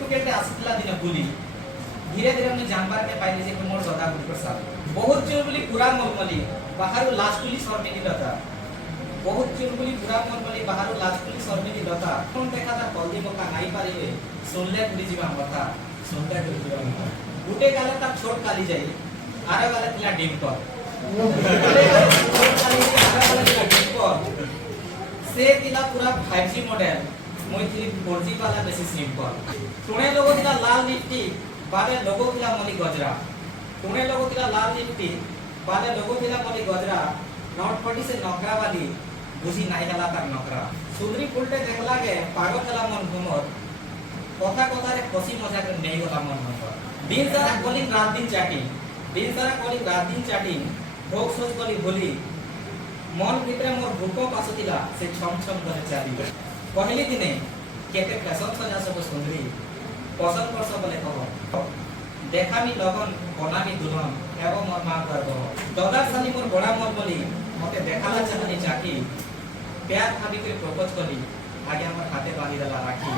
पुकेटे आसितला दिन बुली धीरे धीरे हमने जानबार के पाइले जे मोर सदा गुड प्रसाद बहुत चुलबुली पूरा मलमली बाहर लास्ट पुलिस शर्मिली लता बहुत चुलबुली पूरा मलमली बाहर लास्ट पुलिस शर्मिली लता कोन देखा ता हल्दी मका नाई पारिबे सुनले गुडी जीवा मता सुनता गुडी जीवा मता गुटे गाले ता छोट काली जाई आरे वाले तिला डिम्पल छोट काली जाई आरे वाले तिला डिम्पल से तिला पूरा 5G मॉडल मोइथि 4G वाला बेसी सिंपल टुणे लोगो तिला लाल लिपस्टिक बाले लोगो तिला मली गजरा टुणे लोगो तिला लाल लिपस्टिक बाले लोगो तिला मली गजरा नॉट 40 से नकरा वाली बुझी नाई हला तार नकरा सुंदरी पुलटे देखला के पागल हला मन घुमर কথা কথারে খুশি মজা করে নেই গলা মন মন দিন সারা কলিং রাত দিন চাটিং ভোগ সোচ কলি বলি মন ভিতরে মোর ভুক পাসতিলা সে ছম ছম করে চালি পহিলি দিনে কেতে ফ্যাশন সজা সব সুন্দরী পছন্দ করছ বলে কহ দেখামি লগন বনামি দুলন এবং মোর মা করব দদার সানি মোর বড়া মোর বলি মতে দেখালা চাহনি চাকি প্যার ভাবি কে প্রপোজ কলি আগে আমার হাতে বাঁধি দেলা রাখি